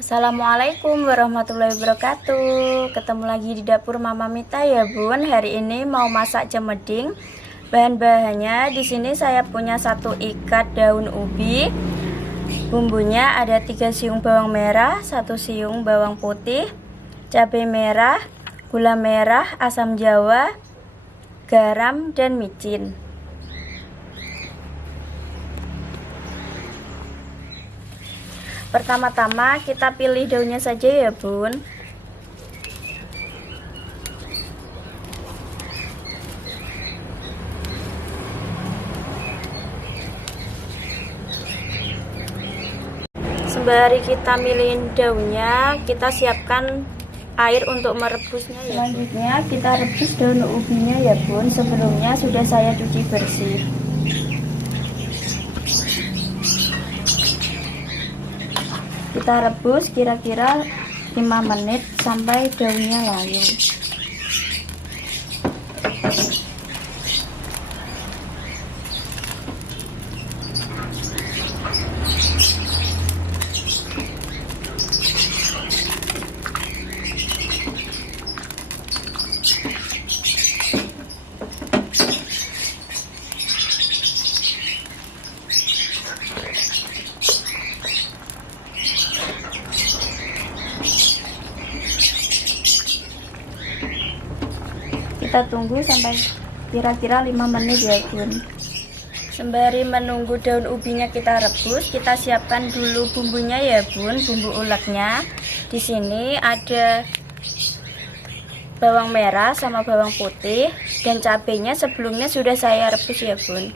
Assalamualaikum warahmatullahi wabarakatuh. Ketemu lagi di dapur Mama Mita ya Bun. Hari ini mau masak cemeding. Bahan-bahannya di sini saya punya 1 ikat daun ubi. Bumbunya ada 3 siung bawang merah, 1 siung bawang putih, cabai merah, gula merah, asam jawa, garam dan micin. Pertama-tama kita pilih daunnya saja ya Bun. Sembari kita milihin daunnya, kita siapkan air untuk merebusnya ya. Selanjutnya kita rebus daun ubinya ya Bun. Sebelumnya sudah saya cuci bersih. Kita rebus kira-kira 5 menit sampai daunnya layu. Kita tunggu sampai kira-kira 5 menit ya Bun. Sembari menunggu daun ubinya kita rebus, kita siapkan dulu bumbunya ya Bun, bumbu uleknya. Di sini ada bawang merah sama bawang putih dan cabenya sebelumnya sudah saya rebus ya Bun.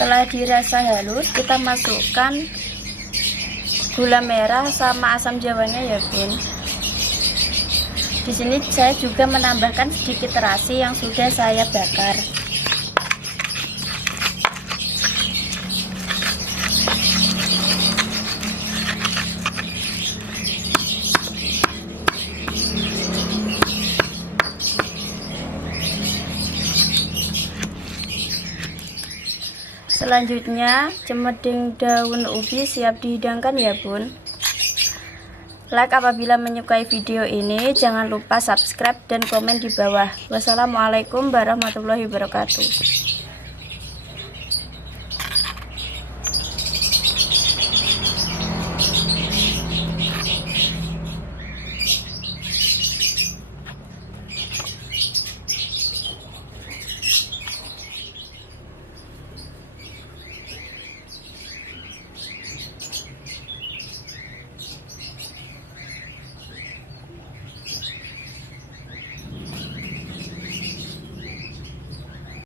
Setelah dirasa halus, kita masukkan gula merah sama asam jawanya ya Bun. Di sini saya juga menambahkan sedikit terasi yang sudah saya bakar. Selanjutnya, cemeding daun ubi siap dihidangkan ya Bun. Like apabila menyukai video ini, jangan lupa subscribe dan komen di bawah. Wassalamualaikum warahmatullahi wabarakatuh.